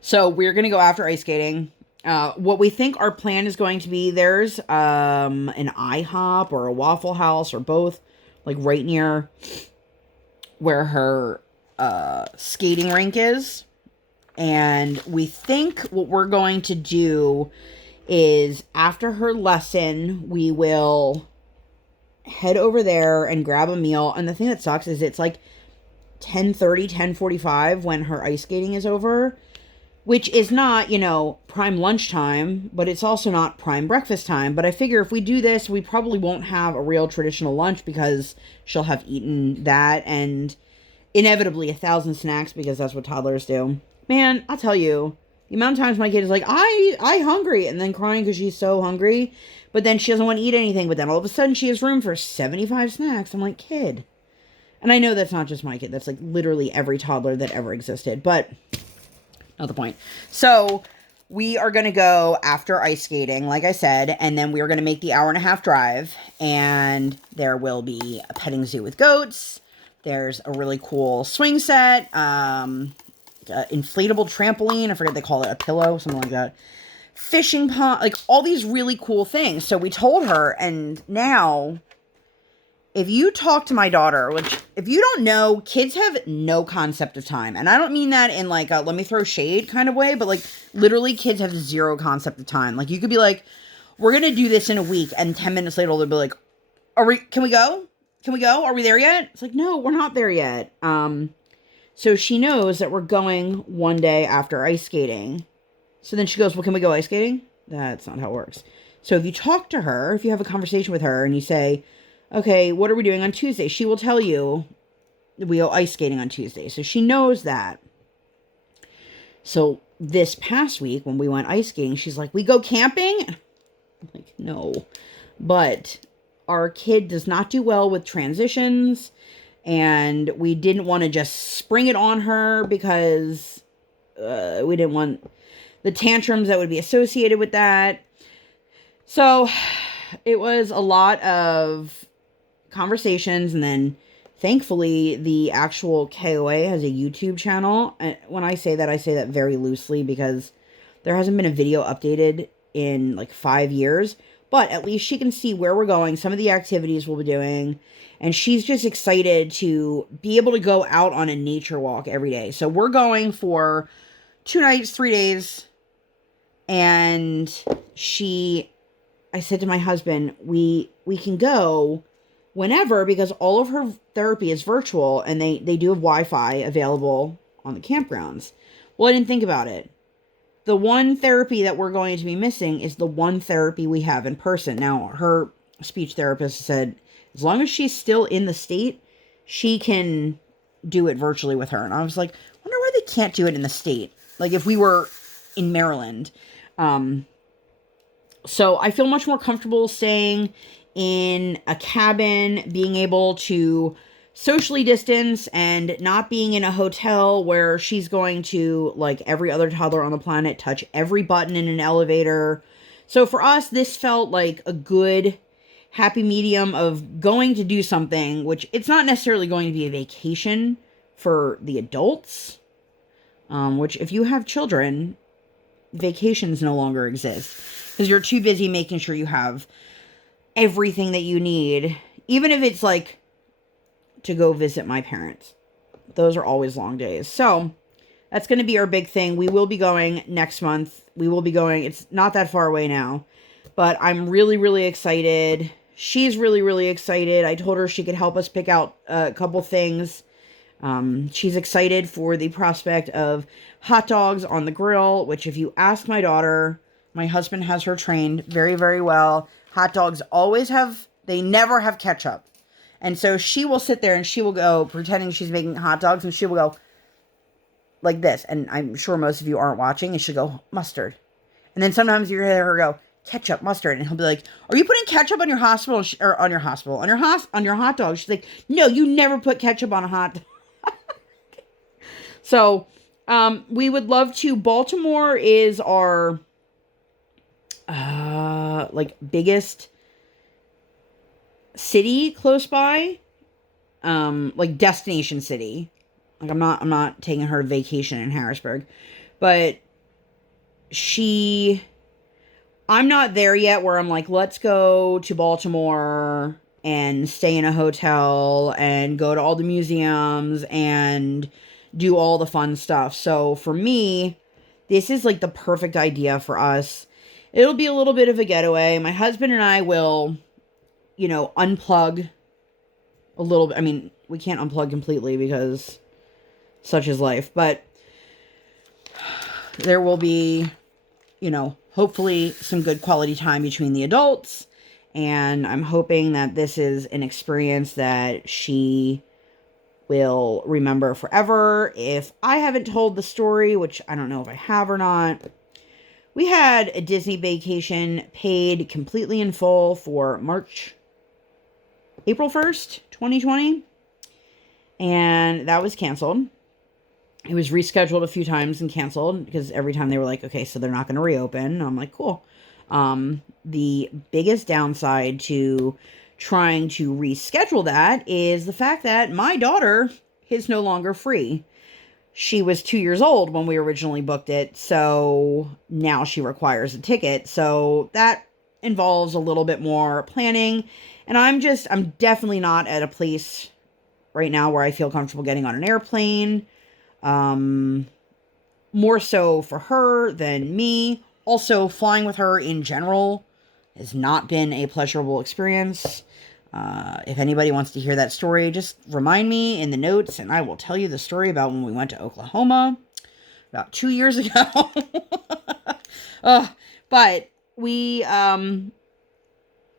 So we're going to go after ice skating. What we think our plan is going to be, there's an IHOP or a Waffle House or both, like right near where her skating rink is. And we think what we're going to do is after her lesson, we will head over there and grab a meal. And the thing that sucks is it's like 10:30, 10:45 when her ice skating is over, which is not, you know, prime lunchtime, but it's also not prime breakfast time. But I figure if we do this, we probably won't have a real traditional lunch because she'll have eaten that and inevitably 1,000 snacks because that's what toddlers do. Man, I'll tell you, The amount of times my kid is like, I hungry, and then crying because she's so hungry, but then she doesn't want to eat anything, but then all of a sudden she has room for 75 snacks. I'm like, kid. And I know that's not just my kid. That's like literally every toddler that ever existed, but not the point. So we are going to go after ice skating, like I said, and then we are going to make the 1.5-hour drive, and there will be a petting zoo with goats. There's a really cool swing set, inflatable trampoline. I forget they call it, a pillow, something like that. Fishing pond, like all these really cool things. So we told her, and now if you talk to my daughter, which if you don't know, kids have no concept of time. And I don't mean that in like a let me throw shade kind of way, but like literally kids have zero concept of time. Like you could be like, we're going to do this in a week. And 10 minutes later, they'll be like, can we go? Can we go? Are we there yet? It's like, no, we're not there yet. So she knows that we're going one day after ice skating. So then she goes, well, can we go ice skating? That's not how it works. So if you talk to her, if you have a conversation with her and you say, okay, what are we doing on Tuesday? She will tell you we go ice skating on Tuesday. So she knows that. So this past week when we went ice skating, she's like, we go camping? I'm like, no. But our kid does not do well with transitions. And we didn't want to just spring it on her because we didn't want the tantrums that would be associated with that. So it was a lot of conversations, and then thankfully the actual KOA has a YouTube channel. And when I say that very loosely because there hasn't been a video updated in like 5 years, but at least she can see where we're going, some of the activities we'll be doing, and she's just excited to be able to go out on a nature walk every day. So we're going for 2 nights, 3 days, and I said to my husband, we can go whenever, because all of her therapy is virtual, and they do have Wi-Fi available on the campgrounds. Well, I didn't think about it. The one therapy that we're going to be missing is the one therapy we have in person. Now, her speech therapist said, as long as she's still in the state, she can do it virtually with her. And I was like, I wonder why they can't do it in the state. Like if we were in Maryland. So I feel much more comfortable staying in a cabin, being able to socially distance and not being in a hotel where she's going to, like every other toddler on the planet, touch every button in an elevator. So for us, this felt like a good happy medium of going to do something, which it's not necessarily going to be a vacation for the adults, which if you have children, vacations no longer exist because you're too busy making sure you have everything that you need, even if it's like to go visit my parents. Those are always long days. So that's going to be our big thing. We will be going next month. It's not that far away now, but I'm really, really excited. She's really, really excited. I told her she could help us pick out a couple things. She's excited for the prospect of hot dogs on the grill, which if you ask my daughter, my husband has her trained very, very well. Hot dogs they never have ketchup. And so she will sit there and she will go pretending she's making hot dogs, and she will go like this. And I'm sure most of you aren't watching, and she'll go mustard. And then sometimes you hear her go ketchup, mustard, and he'll be like, "Are you putting ketchup on your on your hot dog?" She's like, "No, you never put ketchup on a hot dog." So, we would love to. Baltimore is our biggest city close by, like destination city. Like I'm not taking her to vacation in Harrisburg, but I'm not there yet where I'm like, let's go to Baltimore and stay in a hotel and go to all the museums and do all the fun stuff. So for me, this is like the perfect idea for us. It'll be a little bit of a getaway. My husband and I will, unplug a little bit. I mean, we can't unplug completely because such is life, but there will be, hopefully some good quality time between the adults. And I'm hoping that this is an experience that she will remember forever. If I haven't told the story, which I don't know if I have or not, we had a Disney vacation paid completely in full for April 1st, 2020. And that was canceled. It was rescheduled a few times and canceled because every time they were like, okay, so they're not going to reopen. I'm like, cool. The biggest downside to trying to reschedule that is the fact that my daughter is no longer free. She was 2 years old when we originally booked it, so now she requires a ticket. So that involves a little bit more planning, and I'm definitely not at a place right now where I feel comfortable getting on an airplane. More so for her than me. Also, flying with her in general has not been a pleasurable experience. If anybody wants to hear that story, just remind me in the notes and I will tell you the story about when we went to Oklahoma about 2 years ago. But we,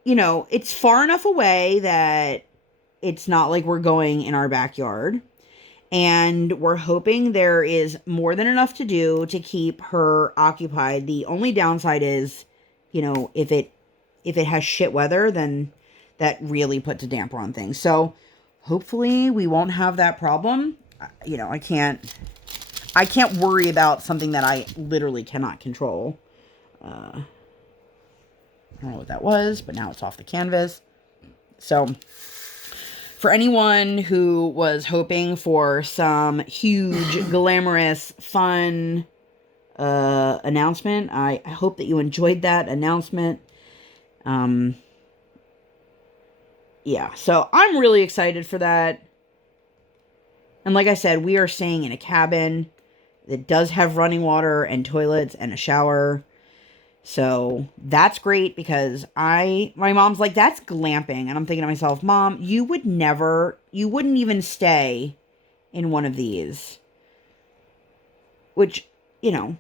it's far enough away that it's not like we're going in our backyard. And we're hoping there is more than enough to do to keep her occupied. The only downside is, if it has shit weather, then that really puts a damper on things. So hopefully we won't have that problem. I can't worry about something that I literally cannot control. I don't know what that was, but now it's off the canvas. So for anyone who was hoping for some huge, glamorous, fun announcement, I hope that you enjoyed that announcement. Yeah, so I'm really excited for that. And like I said, we are staying in a cabin that does have running water and toilets and a shower. So that's great because my mom's like, that's glamping. And I'm thinking to myself, Mom, you wouldn't even stay in one of these. Which, I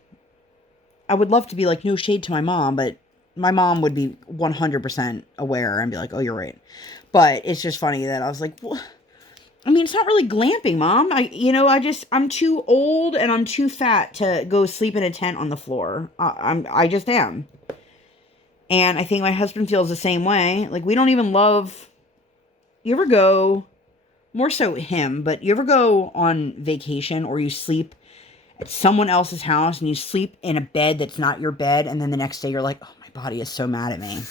would love to be like, no shade to my mom, but my mom would be 100% aware and be like, oh, you're right. But it's just funny that I was like, well, I mean, it's not really glamping, Mom. I'm too old and I'm too fat to go sleep in a tent on the floor. I just am. And I think my husband feels the same way. Like, we don't even love... You ever go... More so him, but you ever go on vacation or you sleep at someone else's house and you sleep in a bed that's not your bed, and then the next day you're like, oh, my body is so mad at me.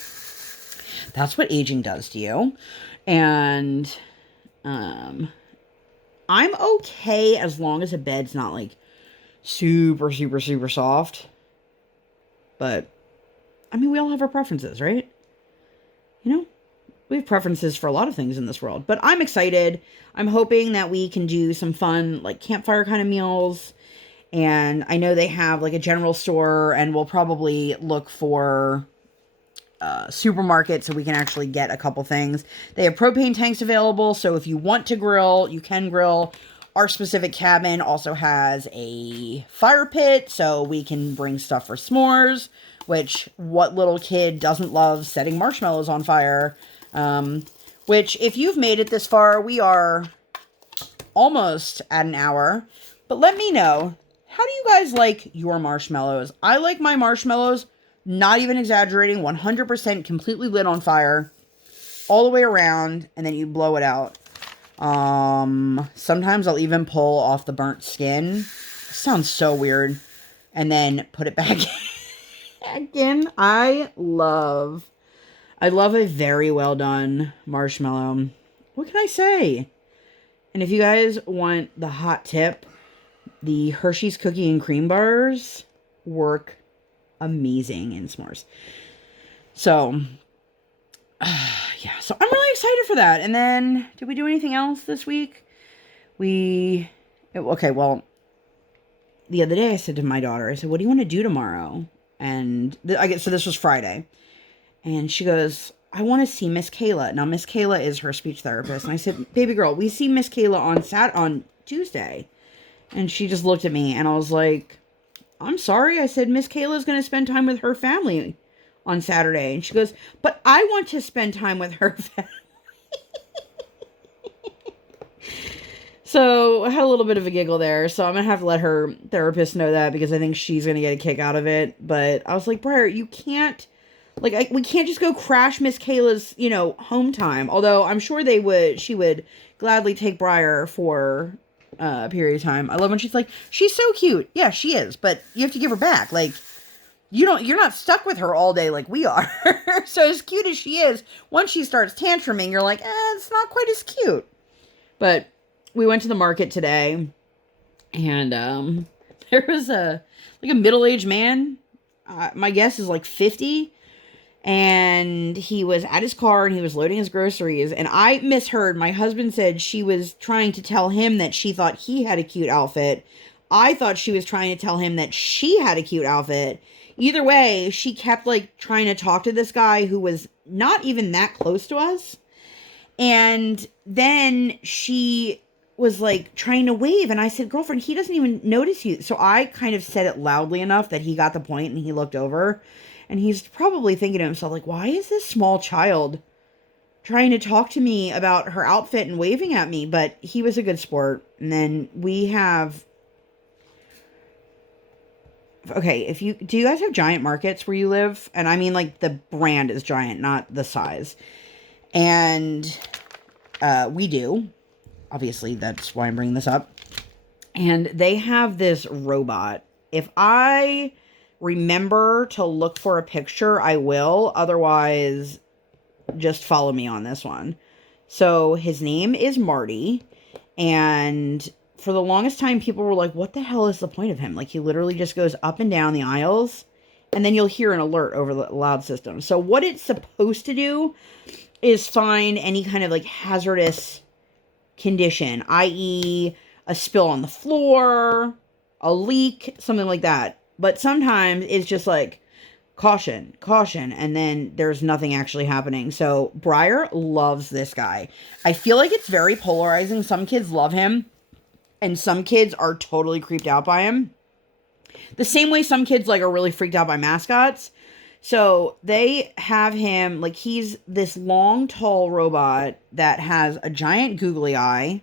That's what aging does to you. And... I'm okay as long as the bed's not like super, super, super soft. But, I mean, we all have our preferences, right? We have preferences for a lot of things in this world. But I'm excited. I'm hoping that we can do some fun, like, campfire kind of meals. And I know they have, like, a general store, and we'll probably look for supermarket so we can actually get a couple things. They have propane tanks available, so if you want to grill, you can grill. Our specific cabin also has a fire pit, so we can bring stuff for s'mores, which what little kid doesn't love setting marshmallows on fire? Which, if you've made it this far, we are almost at an hour, but let me know, how do you guys like your marshmallows? I like my marshmallows, not even exaggerating, 100% completely lit on fire all the way around, and then you blow it out. Sometimes I'll even pull off the burnt skin. It sounds so weird. And then put it back in. I love a very well done marshmallow. What can I say? And if you guys want the hot tip, the Hershey's cookie and cream bars work amazing in s'mores. So, yeah. So I'm really excited for that. And then, did we do anything else this week? Okay, well, the other day I said to my daughter, I said, what do you want to do tomorrow? And so this was Friday. And she goes, I want to see Miss Kayla. Now, Miss Kayla is her speech therapist. And I said, baby girl, we see Miss Kayla on Tuesday. And she just looked at me and I was like, I'm sorry. I said, Miss Kayla's going to spend time with her family on Saturday. And she goes, but I want to spend time with her family. So I had a little bit of a giggle there. So I'm going to have to let her therapist know that because I think she's going to get a kick out of it. But I was like, Briar, you can't, like, we can't just go crash Miss Kayla's, home time. Although I'm sure she would gladly take Briar for a period of time. I love when she's like, she's so cute. Yeah, she is. But you have to give her back. Like, you're not stuck with her all day like we are. So as cute as she is, once she starts tantruming, you're like, it's not quite as cute. But we went to the market today, and there was a middle-aged man. My guess is like 50, and he was at his car and he was loading his groceries. And I misheard. My husband said she was trying to tell him that she thought he had a cute outfit. I thought she was trying to tell him that she had a cute outfit. Either way, she kept like trying to talk to this guy who was not even that close to us. And then she was like trying to wave. And I said, girlfriend, he doesn't even notice you. So I kind of said it loudly enough that he got the point and he looked over. And he's probably thinking to himself, like, why is this small child trying to talk to me about her outfit and waving at me? But he was a good sport. And then we have... Okay, do you guys have Giant Markets where you live? And I mean, like, the brand is Giant, not the size. And we do. Obviously, that's why I'm bringing this up. And they have this robot. If I remember to look for a picture, I will. Otherwise, just follow me on this one. So, his name is Marty. And for the longest time, people were like, what the hell is the point of him? Like, he literally just goes up and down the aisles, and then you'll hear an alert over the loud system. So what it's supposed to do is find any kind of, like, hazardous condition, i.e. a spill on the floor, a leak, something like that. But sometimes it's just like, caution, caution, and then there's nothing actually happening. So Briar loves this guy. I feel like it's very polarizing. Some kids love him, and some kids are totally creeped out by him. The same way some kids like are really freaked out by mascots. So they have him, like, he's this long, tall robot that has a giant googly eye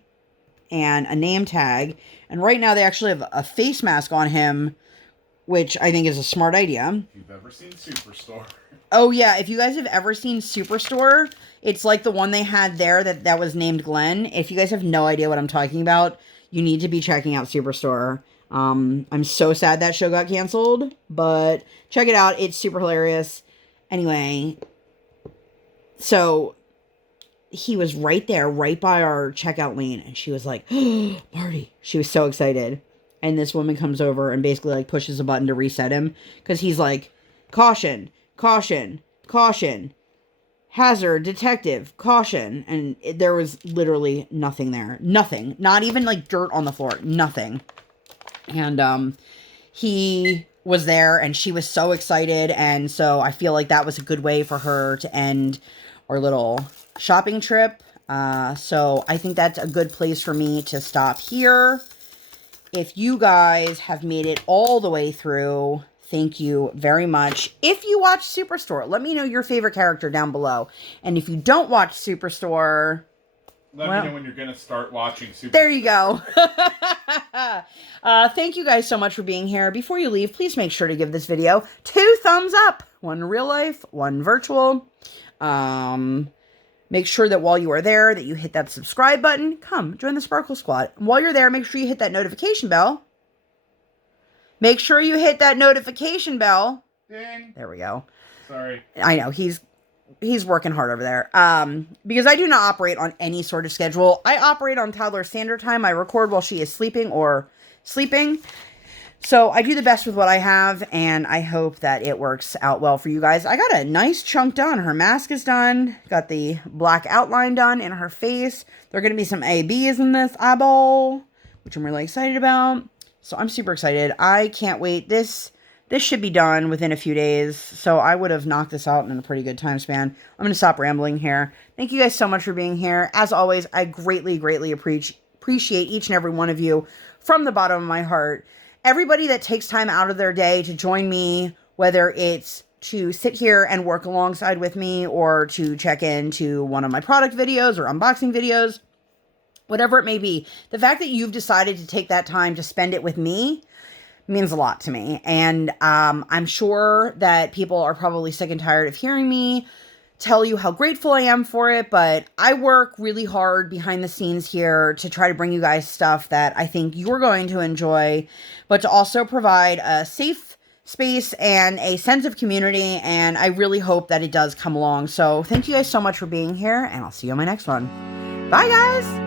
and a name tag. And right now they actually have a face mask on him, which I think is a smart idea. If you've ever seen Superstore. Oh, yeah. If you guys have ever seen Superstore, it's like the one they had there that was named Glenn. If you guys have no idea what I'm talking about, you need to be checking out Superstore. I'm so sad that show got canceled, but check it out. It's super hilarious. Anyway, so he was right there, right by our checkout lane, and she was like, oh, Marty. She was so excited. And this woman comes over and basically like pushes a button to reset him because he's like, caution, caution, caution. Hazard, detective, caution. And there was literally nothing there. Nothing. Not even like dirt on the floor. Nothing. And he was there and she was so excited. And so I feel like that was a good way for her to end our little shopping trip. So I think that's a good place for me to stop here. If you guys have made it all the way through, thank you very much. If you watch Superstore, let me know your favorite character down below. And if you don't watch Superstore, let me know when you're going to start watching Superstore. There you go. Thank you guys so much for being here. Before you leave, please make sure to give this video 2 thumbs up. 1 real life, 1 virtual. Make sure that while you are there that you hit that subscribe button. Come, join the Sparkle Squad. And while you're there, make sure you hit that notification bell. Make sure you hit that notification bell. Ding. There we go. Sorry. I know, he's working hard over there. Because I do not operate on any sort of schedule. I operate on toddler standard time. I record while she is sleeping or sleeping. So I do the best with what I have, and I hope that it works out well for you guys. I got a nice chunk done. Her mask is done. Got the black outline done in her face. There are going to be some ABs in this eyeball, which I'm really excited about. So I'm super excited. I can't wait. This should be done within a few days. So I would have knocked this out in a pretty good time span. I'm going to stop rambling here. Thank you guys so much for being here. As always, I greatly, greatly appreciate each and every one of you from the bottom of my heart. Everybody that takes time out of their day to join me, whether it's to sit here and work alongside with me or to check into one of my product videos or unboxing videos, whatever it may be. The fact that you've decided to take that time to spend it with me means a lot to me. And I'm sure that people are probably sick and tired of hearing me tell you how grateful I am for it, but I work really hard behind the scenes here to try to bring you guys stuff that I think you're going to enjoy, but to also provide a safe space and a sense of community, and I really hope that it does come along. So thank you guys so much for being here, and I'll see you on my next one. Bye, guys!